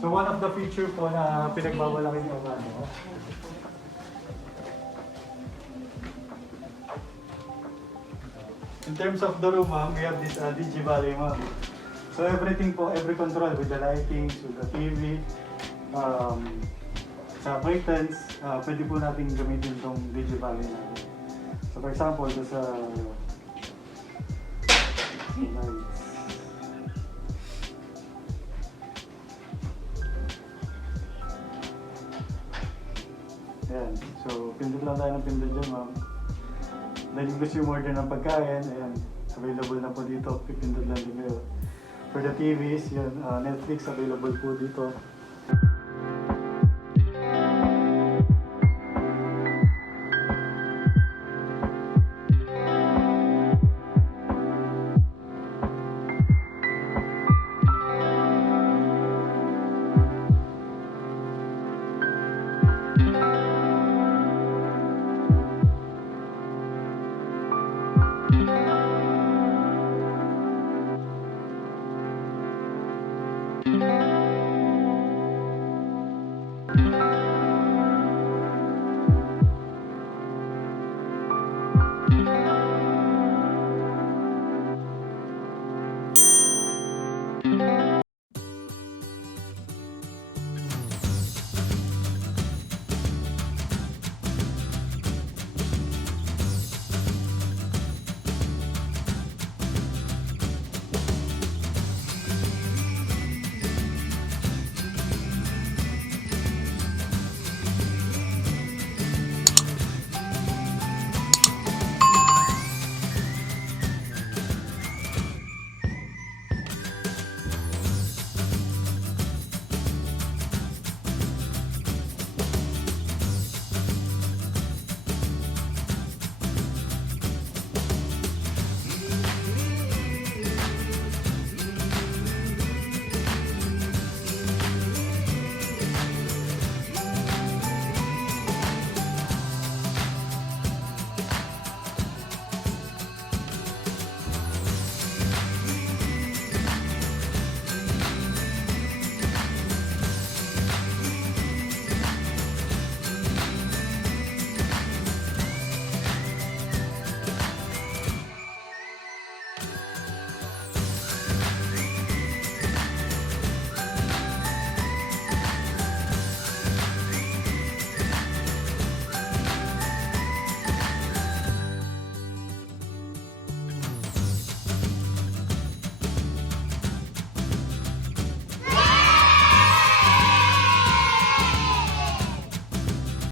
So one of the feature po na pinagbabalaki ng ano, in terms of the room, ma'am, we have this DG Valley, ma'am. So everything po, every control with the lightings, with the TV, sa curtains, pwede po natin gamitin itong DG Valley natin. So for example, sa lights. Ayan. So, pindot lang tayo ng pindot dyan, ma'am. Dahil gusto yung order ng pagkain, ayan, available na po dito. Pipindot lang din kayo. For the TVs, yun, Netflix available po dito.